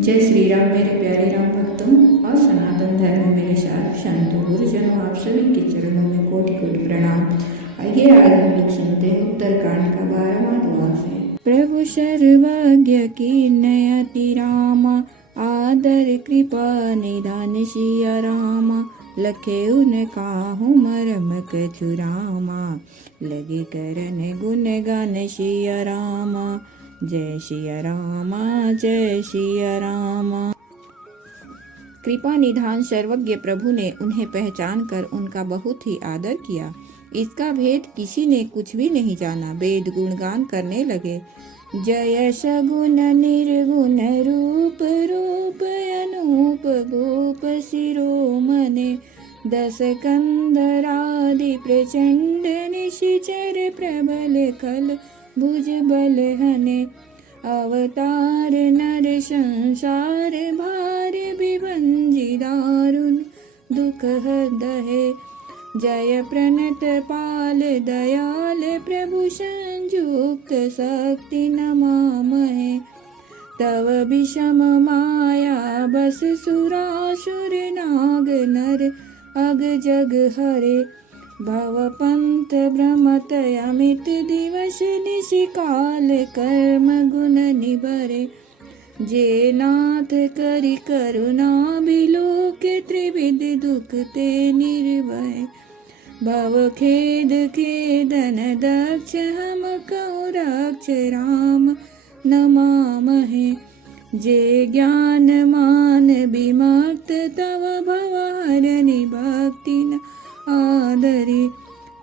जय श्री राम मेरे प्यारे राम भक्तों और सनातन धर्म मेरे शांतों गुरुजनों, आप सभी के चरणों में कोटि कोटि प्रणाम। आइए आज हम लोग सुनते हैं उत्तरकांड का 12वां द्वार है। प्रभु सर्वज्ञ की नयति रामा, आदर कृपा निधान सिया रामा। लखे उन काहू मरम कछु रामा, लगे करन गुण गान सिया रामा। जय सिया रामा, जय सिया रामा। कृपा निधान सर्वज्ञ प्रभु ने उन्हें पहचान कर उनका बहुत ही आदर किया। इसका भेद किसी ने कुछ भी नहीं जाना। वेद गुणगान करने लगे। जय सगुण निर्गुण रूप रूप अनूप गोप शिरोमणे। दस कंदरादि प्रचंड निशिचर प्रबल खल भुज बल हने। अवतार नर संसार भार विभंजि दारुण दुख दहे। जय प्रणत पाल दयाल प्रभु संयुक्त शक्ति नमामहे। तव विषम माया बस सुरासुर नाग नर अग जग हरे। भव पंथ भ्रमत अमित दिवस निशिकाल कर्म गुण निबरे। जे नाथ करि करुणा बिलोक त्रिविध दुख ते निर्भय। भव खेद खेदन दक्ष हम कहु रक्ष राम नमामहे। जे ज्ञान मान विमुक्त तव भव हरनि भक्ति न आदरी।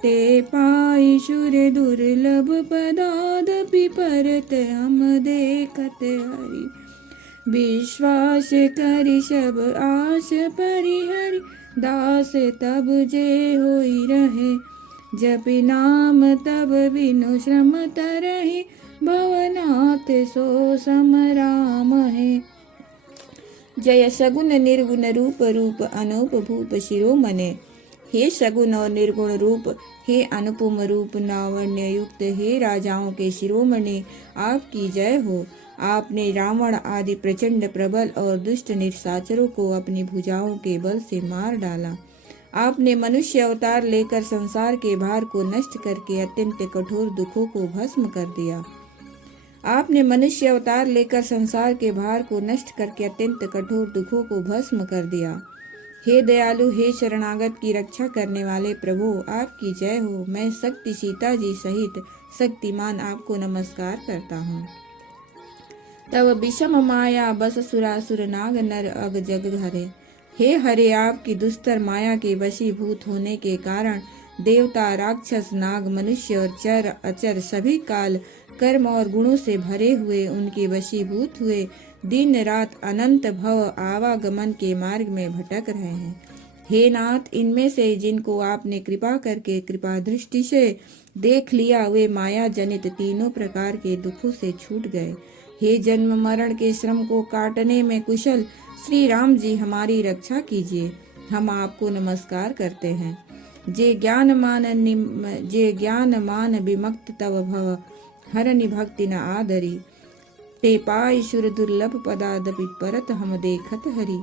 ते पाई शुर दुर्लभ पदादपि परत हम देखत हरि। विश्वास करि सब आस परिहरि। दास तब जे होई रहे। जपि नाम तब बिनु श्रम तरहि। भवनाथ सो सम राम है। जय सगुण निर्गुण रूप रूप अनूप भूप शिरोमणे। हे सगुण और निर्गुण रूप, हे अनुपम रूप लावण्य युक्त, हे राजाओं के शिरोमणि, आपकी जय हो। आपने रावण आदि प्रचंड प्रबल और दुष्ट निशाचरों को अपनी भुजाओं के बल से मार डाला। आपने मनुष्य अवतार लेकर संसार के भार को नष्ट करके अत्यंत कठोर दुखों को भस्म कर दिया। आपने मनुष्य अवतार लेकर संसार के भार को नष्ट करके अत्यंत कठोर दुखों को भस्म कर दिया। हे दयालु, हे शरणागत की रक्षा करने वाले प्रभु, आपकी जय हो। मैं शक्ति सीता जी सहित शक्तिमान आपको नमस्कार करता हूँ। तब विषम माया बस सुरासुर नाग नर अग जग हरे। हे हरे, आपकी दुस्तर माया के वशीभूत होने के कारण देवता राक्षस नाग मनुष्य और चर अचर सभी काल कर्म और गुणों से भरे हुए उनके वशीभूत हुए दिन रात अनंत भव आवागमन के मार्ग में भटक रहे हैं। हे नाथ, इनमें से जिनको आपने कृपा करके कृपा दृष्टि से देख लिया वे माया जनित तीनों प्रकार के दुखों से छूट गए। हे जन्म मरण के श्रम को काटने में कुशल श्री राम जी, हमारी रक्षा कीजिए। हम आपको नमस्कार करते हैं। जे ज्ञान मान विमुक्त तव भव हरनि भक्ति न आदरी। ते पाई शुर दुर्लभ पदादपि परत हम देखत हरि।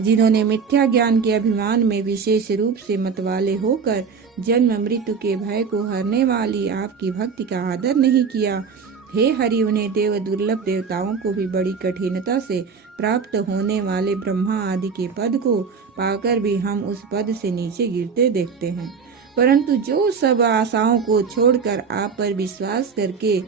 जिन्होंने मिथ्या ज्ञान के अभिमान में विशेष रूप से मतवाले होकर जन्म मृत्यु के भय को हरने वाली आपकी भक्ति का आदर नहीं किया, हे हरि, उन्हें देव दुर्लभ देवताओं को भी बड़ी कठिनता से प्राप्त होने वाले ब्रह्मा आदि के पद को पाकर भी हम उस पद से नीचे गिरते देखते हैं। परंतु जो सब आशाओं को छोड़कर आप पर विश्वास करके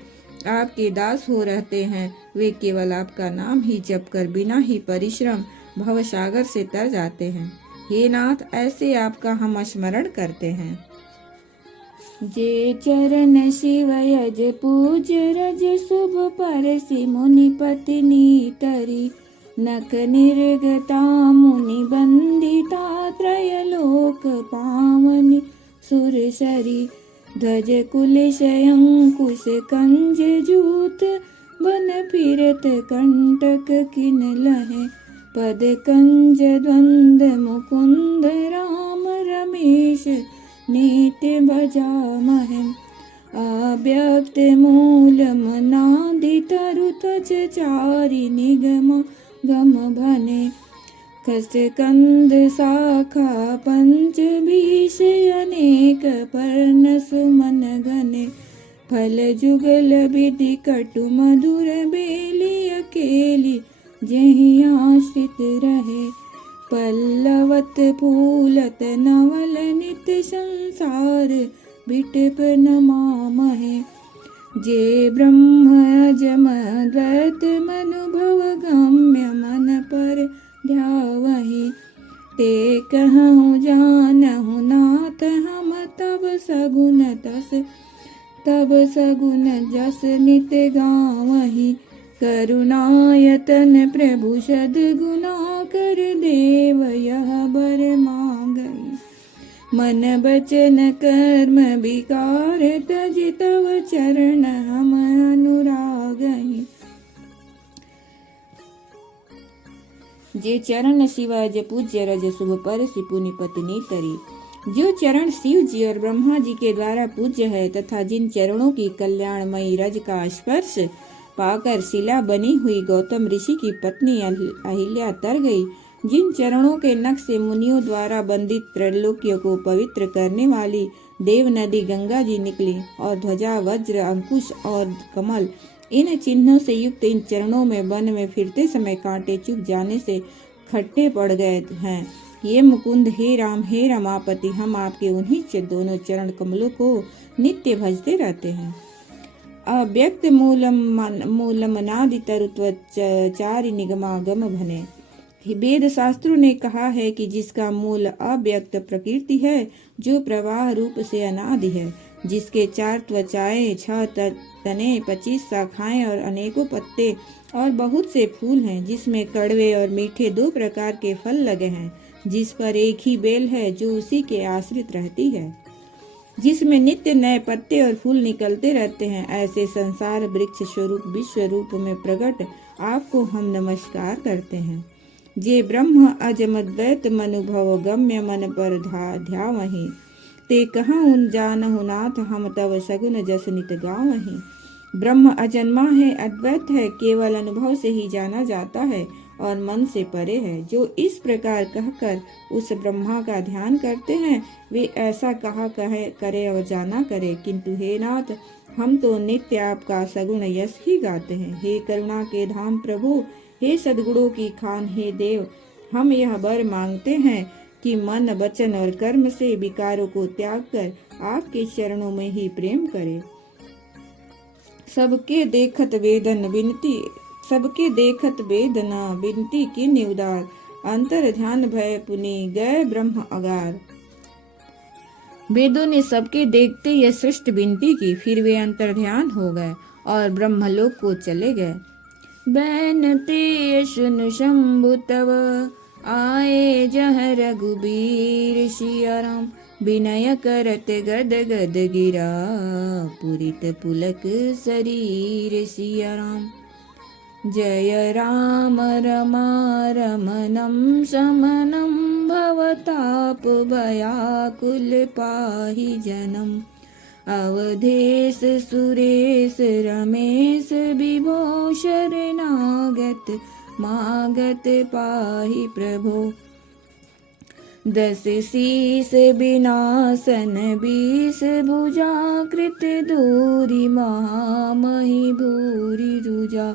आपके दास हो रहते हैं, वे केवल आपका नाम ही जप कर बिना ही परिश्रम भवसागर से तर जाते हैं। हे नाथ, ऐसे आपका हम स्मरण करते हैं। जे चरण शिव यज पूज रज शुभ परसि मुनि पत्नी तरी। नक निर्गता मुनि बंदिता त्रयलोक पावनि सुरसरी। ध्वज कुलिश अंकुश कंज जूत बन फिरत कंटक किन लहे। पद कंज द्वंद मुकुंद राम रमेश नित्य भजामहे। अव्यक्त मूल मनादि तरु त्वच चारि निगम गम भने। खसकंद शाखा पंच बीस अनेक पर्ण सुमन घने। फल जुगल विधि कटु मधुर बेली अकेली जेहि आश्रित रहे। पल्लवत फूलत नवल नित संसार बिटप न मामहे। जे ब्रह्म अजम द्वैत मनुभव गम्य मन पर ध्यावहि। ते कहूँ जानहु नाथ हम तब सगुन जस नित गावहि। करुणायतन प्रभु सद्गुणा कर देव यह बर मांगहि। मन बचन कर्म विकार तज तव चरण हम अनुरागहि। जे चरण शिवाज पूज्य रज शुभ पर सिपुनि पत्नी तरी। जो चरण शिव जी और ब्रह्मा जी के द्वारा पूज्य है तथा जिन चरणों की कल्याणमयी रज का स्पर्श पाकर शिला बनी हुई गौतम ऋषि की पत्नी अहिल्या तर गई। जिन चरणों के नख से मुनियों द्वारा बंदित त्रैलोक्य को पवित्र करने वाली देव नदी गंगा जी निकली और ध्वजा वज्र अंकुश और कमल इन चिन्हों से युक्त इन चरणों में वन में फिरते समय कांटे चुभ जाने से खट्टे पड़ गए हैं। ये मुकुंद हे रमापति, हम आपके उन्हीं दोनों चरण कमलों को नित्य भजते रहते हैं। अव्यक्त मूलमनादि तरुत्वचारि निगमागम भने। वेद शास्त्रों ने कहा है कि जिसका मूल अव्यक्त प्रकृति है, जो प्रवाह रूप से अनादि है, जिसके 4 त्वचाएं, 6 तने, 25 शाखाएं और अनेकों पत्ते और बहुत से फूल हैं, जिसमें कड़वे और मीठे 2 प्रकार के फल लगे हैं, जिस पर एक ही बेल है जो उसी के आश्रित रहती है, जिसमें नित्य नए पत्ते और फूल निकलते रहते हैं, ऐसे संसार वृक्ष स्वरूप विश्व रूप में प्रकट आपको हम नमस्कार करते हैं। जे ब्रह्म अजमद्वैत मनुभव गम्य मन पर ध्यावहि। ते कहूँ जानहु नाथ हम तव सगुन जस नित गावहि। ब्रह्म अजन्मा है, अद्वैत है, केवल अनुभव से ही जाना जाता है और मन से परे है। जो इस प्रकार कहकर उस ब्रह्मा का ध्यान करते हैं, वे ऐसा कहा करे और जाना करे। किंतु हे नाथ, हम तो नित्य आपका सगुण यश ही गाते हैं। हे करुणा के धाम प्रभु, हे सद्गुणों की खान, हे देव, हम यह वर मांगते हैं कि मन वचन और कर्म से विकारों को त्याग कर आपके चरणों में ही प्रेम करें। सबके देखत वेदना विनती की निउदार। अंतर ध्यान भय पुनि गए ब्रह्म अगार। वेदों ने सबके देखते यह सृष्ट विनती की, फिर वे अंतर ध्यान हो गए और ब्रह्मलोक को चले गए। बैनते सुन शंभु तव आए जह रघुबीर सिया राम। विनय करत गद गद गिरा पुरित पुलक शरीर सिया राम। जय राम रमा रमणं शमनं भवताप भयाकुल पाहि जनम। अवधेश सुरेश रमेश विभो शरणागत मागत पाहि प्रभो। 10 शीस विनाशन 20 भुजा कृत दूरी महामहि भूरि रुजा।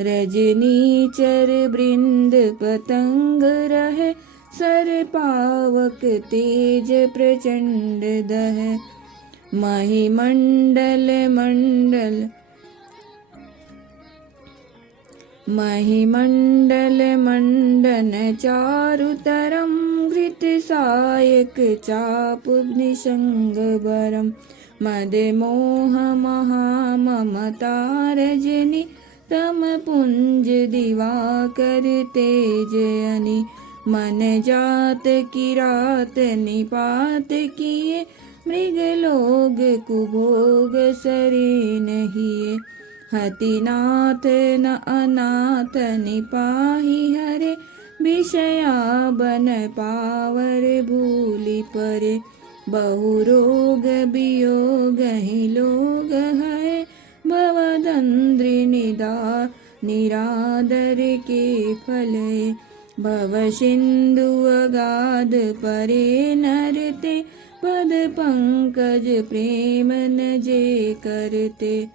रजनीचर वृंद पतंग रहे सर पावक तेज प्रचंड दह। महिमंडल मंडन चारुतरम घृत सायक चाप निशंग बरम। मद मोह महाममता रजनी तम पुंज दिवाकर तेज अनि। मन जात किरात निपात किए मृगलोग कुभोग सरे नहिए। हतिनाथ न अनाथ निपाहि हरे विषया बन पावर भूलि परे। बहु रोग वियोग ही लोग है भवदंद्रि निरादर के फल भव सिंधु अगाध परे नरते पद पंकज प्रेम न जे करते।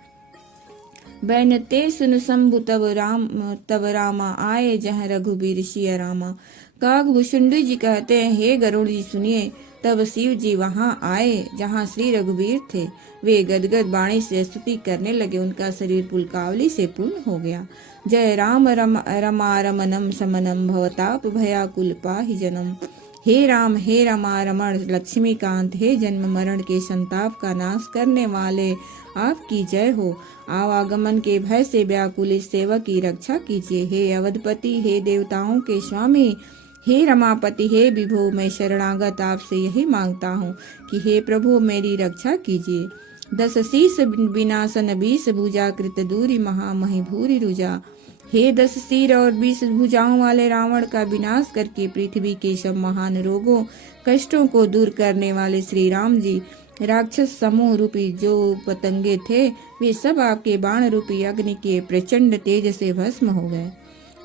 बैनते सुन शंभु तब रामा आए जहाँ रघुबीर सिया रामा। कागभूषुंड जी कहते हैं, हे गरुड़ जी सुनिए। तब शिव जी वहाँ आए जहाँ श्री रघुबीर थे। वे गदगद वाणी से स्तुति करने लगे। उनका शरीर पुलकावली से पूर्ण हो गया। जय राम रमा रमनम समनम भवताप भयाकुल पाहि जनम। हे रमा रमण लक्ष्मीकांत, हे जन्म मरण के संताप का नाश करने वाले आपकी जय हो। आवागमन के भय से व्याकुल इस सेवक की रक्षा कीजिए। हे अवधपति, हे देवताओं के स्वामी, हे रमापति, हे विभो, मैं शरणागत आपसे यही मांगता हूँ कि हे प्रभु मेरी रक्षा कीजिए। 10 शीस विनाशन 20 भुजा कृत दूरी महामहि भूरि रुजा। हे 10 सिर और 20 भुजाओं वाले रावण का विनाश करके पृथ्वी के सब महान रोगों कष्टों को दूर करने वाले श्री राम जी, राक्षस समूह रूपी जो पतंगे थे वे सब आपके बाण रूपी अग्नि के प्रचंड तेज से भस्म हो गए।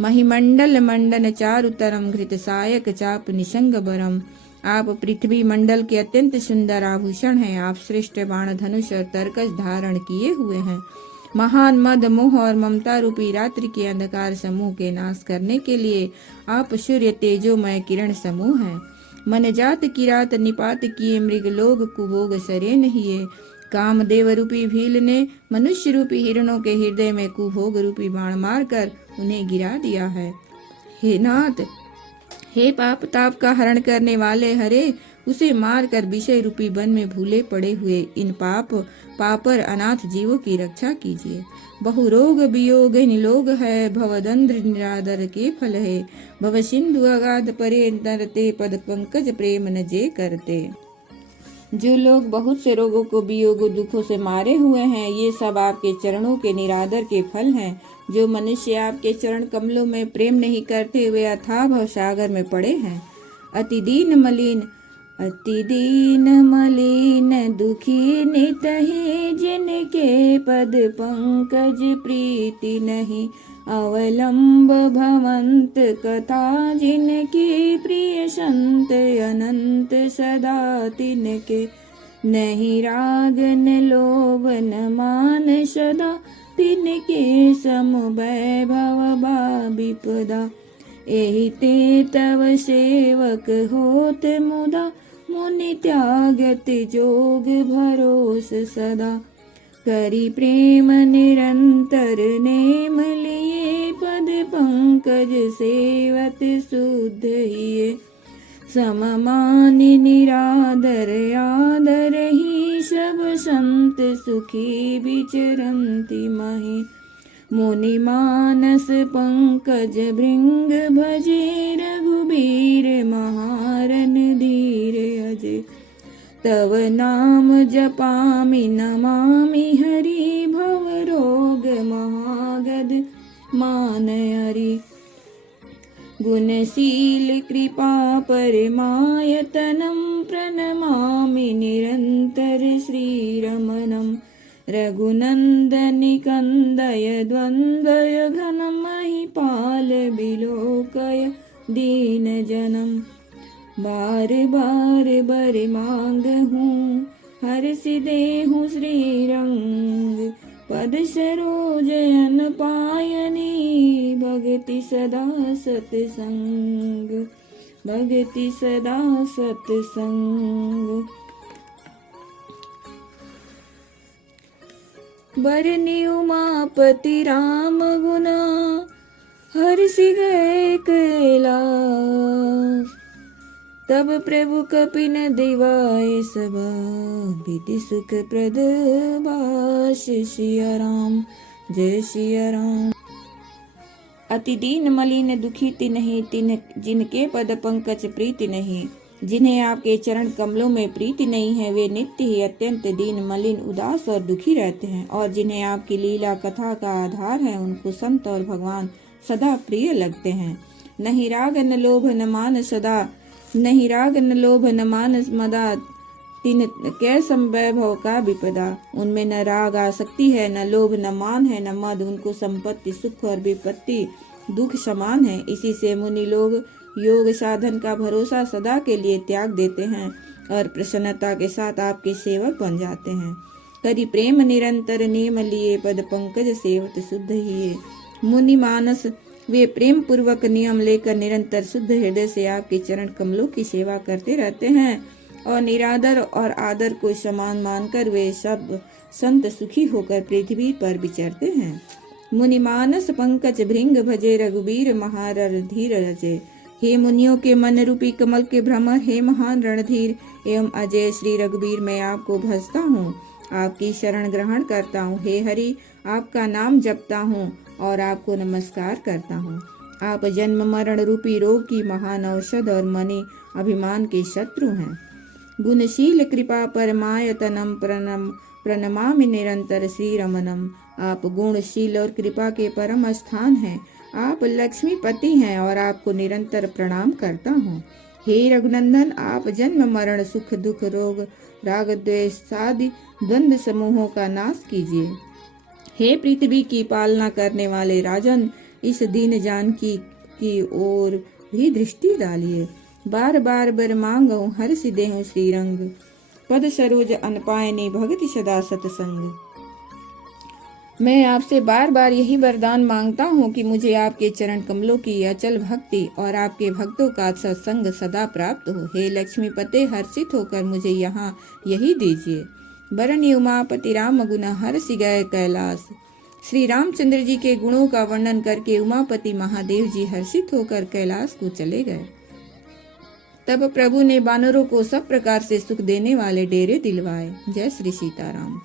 महिमंडल मंडन चारुतरम घृत सायक चाप निशंग बरम। आप पृथ्वी मंडल के अत्यंत सुंदर आभूषण हैं। आप श्रेष्ठ बाण धनुष और तरकस धारण किए हुए हैं। महान मद मोह और ममता रूपी रात्रि के अंधकार समूह के नाश करने के लिए आप सूर्य तेजोमय किरण समूह हैं। मन जात किरात निपात किए मृग लोग कुभोग सरे नहीं। कामदेव रूपी भील ने मनुष्य रूपी हिरणों के हृदय में कुभोग रूपी बाण मारकर उन्हें गिरा दिया है। हे नाथ, हे पाप ताप का हरण करने वाले हरे, उसे मारकर विषय रूपी वन में भूले पड़े हुए इन पापर अनाथ जीवों की रक्षा कीजिए। बहु रोग वियोग निलोग है, भवदंद्र निरादर के फल है। भव सिंधु अगाध परे नरते पद पंकज प्रेम न जे करते। जो लोग बहुत से रोगों को वियोग दुखों से मारे हुए हैं, ये सब आपके चरणों के निरादर के फल हैं। जो मनुष्य आपके चरण कमलों में प्रेम नहीं करते वे अथाह भव सागर में पड़े हैं। अति दीन मलिन दुखी नितहि, जिनके पद पंकज प्रीति नहीं। अवलंब भवंत कथा, जिनकी प्रिय संत अनंत सदा तिनके। नहीं राग न लोभ न मान सदा, तिनके सम वैभव बा विपदा। एहि ते तव सेवक होत मुदा, मुनि त्यागत जोग भरोस सदा। करी प्रेम निरंतर नेम लिए, पद पंकज सेवत शुद्ध हिये। सममानि निरादर आदर ही, सब संत सुखी विचरन्ति महि। मुनि मानस पंकज भृंग भजे, रघुबीर महारन धीर अजय। तव नाम जपामि नमामि हरि, भव रोग महागद मान हरि। गुणशील कृपा परमायतनम, प्रणमामि निरंतर श्रीरमणम। रघुनंदनि कंदय द्वंद्वय घनम, महिपाल बिलोकय दीन जनम। बार बार बर मांग हूँ, हर्ष देहु श्रीरंग। पद सरोजन पायनी, भगति सदा सतसंग। भगति सदा सतसंग। बरनी उमापति राम गुना, हर्षि गए कैलास। तब प्रभु कपिन दिवाए सबा, विधि सुख प्रद बास। सिया राम जय सिया राम। अति दीन मलिन दुखी तिन्हि, जिनके पद पंकज प्रीति नहीं। जिन्हें आपके चरण कमलों में प्रीति नहीं है, वे नित्य ही अत्यंत दीन मलिन उदास और दुखी रहते हैं। और जिन्हें आपकी लीला कथा का आधार है, उनको संत और भगवान सदा प्रिय लगते हैं। नहीं राग न लोभ न मान सदा, नहीं राग न लोभ न मान मदा। तीन कै संवैभव का विपदा, उनमें न राग आसक्ति है, न लोभ, न मान है, न मद। उनको संपत्ति सुख और विपत्ति दुख समान है। इसी से मुनि लोग योग साधन का भरोसा सदा के लिए त्याग देते हैं और प्रसन्नता के साथ आपके सेवक बन जाते हैं। करि प्रेम निरंतर नियम लिए, पद पंकज सेवत शुद्ध हिये। मुनि मानस वे प्रेम पूर्वक नियम लेकर निरंतर शुद्ध हृदय से आपके चरण कमलों की सेवा करते रहते हैं और निरादर और आदर को समान मानकर वे सब संत सुखी होकर पृथ्वी पर विचरते हैं। मुनि मानस पंकज भृंग भजे, रघुबीर महारर धीर रजे। हे मुनियों के मन रूपी कमल के भ्रमर, हे महान रणधीर एवं अजय श्री रघुबीर, मैं आपको भजता हूँ, आपकी शरण ग्रहण करता हूँ। हे हरि, आपका नाम जपता हूँ और आपको नमस्कार करता हूँ। आप जन्म मरण रूपी रोग की महान औषध और मनि अभिमान के शत्रु हैं। गुणशील कृपा परमायतनम प्रणमामि निरंतर श्री रमनम। आप गुणशील और कृपा के परम स्थान हैं। आप लक्ष्मीपति हैं और आपको निरंतर प्रणाम करता हूँ। हे रघुनंदन, आप जन्म मरण सुख दुख रोग राग द्वेष आदि द्वंद्व समूहों का नाश कीजिए। हे पृथ्वी की पालना करने वाले राजन, इस दीन जानकी की ओर भी दृष्टि डालिए। बार बार बर मांगो हर्ष देहु श्रीरंग, पद सरोज अनपायनी भगति सदा सतसंग। मैं आपसे बार बार यही वरदान मांगता हूँ कि मुझे आपके चरण कमलों की अचल भक्ति और आपके भक्तों का सत्संग सदा प्राप्त हो। हे लक्ष्मीपते, हर्षित होकर मुझे यहाँ यही दीजिए। बरनी उमापति राम गुण हर्षि गए कैलाश। श्री रामचंद्र जी के गुणों का वर्णन करके उमापति महादेव जी हर्षित होकर कैलाश को चले गए। तब प्रभु ने बानरों को सब प्रकार से सुख देने वाले डेरे दिलवाए। जय श्री सीताराम।